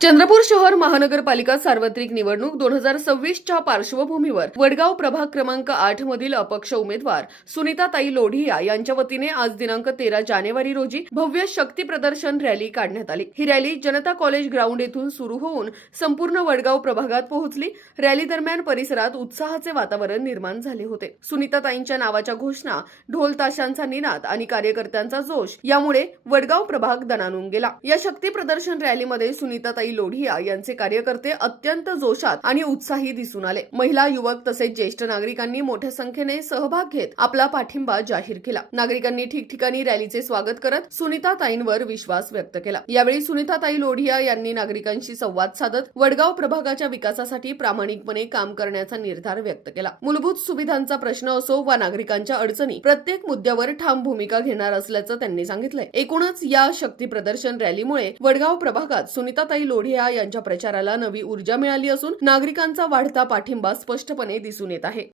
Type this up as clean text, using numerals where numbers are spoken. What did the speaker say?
चंद्रपूर शहर महानगरपालिका सार्वत्रिक निवडणूक 2026च्या पार्श्वभूमीवर वडगाव प्रभाग क्रमांक 8 मधील अपक्ष उमेदवार सुनीताताई लोढिया यांच्या वतीने आज दिनांक 13 जानेवारी रोजी भव्य शक्ती प्रदर्शन रॅली काढण्यात आली। ही रॅली जनता कॉलेज ग्राउंड येथून सुरू होऊन संपूर्ण वडगाव प्रभागात पोहोचली। रॅली दरम्यान परिसरात उत्साहाचे वातावरण निर्माण झाले होते। सुनीताताईंच्या नावाच्या घोषणा, ढोल ताशांचा निनाद आणि कार्यकर्त्यांचा जोश यामुळे वडगाव प्रभाग दणाणून गेला। या शक्ती प्रदर्शन रॅलीमध्ये सुनीताताई लोढिया यांचे कार्यकर्ते अत्यंत जोशात आणि उत्साही दिसून आले। महिला, युवक तसेच ज्येष्ठ नागरिकांनी मोठ्या संख्येने सहभाग घेत आपला पाठिंबा जाहीर केला। नागरिकांनी ठिकठिकाणी रॅलीचे स्वागत करत सुनीताताईंवर विश्वास व्यक्त केला। यावेळी सुनीताताई लोढिया यांनी नागरिकांशी संवाद साधत वडगाव प्रभागाच्या विकासासाठी प्रामाणिकपणे काम करण्याचा निर्धार व्यक्त केला। मूलभूत सुविधांचा प्रश्न असो वा नागरिकांच्या अडचणी, प्रत्येक मुद्द्यावर ठाम भूमिका घेणार असल्याचं त्यांनी सांगितलंय। एकूणच या शक्ती प्रदर्शन रॅलीमुळे वडगाव प्रभागात सुनीताताई लोढिया यांच्या प्रचाराला नवी ऊर्जा मिळाली असून नागरिकांचा वाढता पाठिंबा स्पष्टपणे दिसून येत आहे।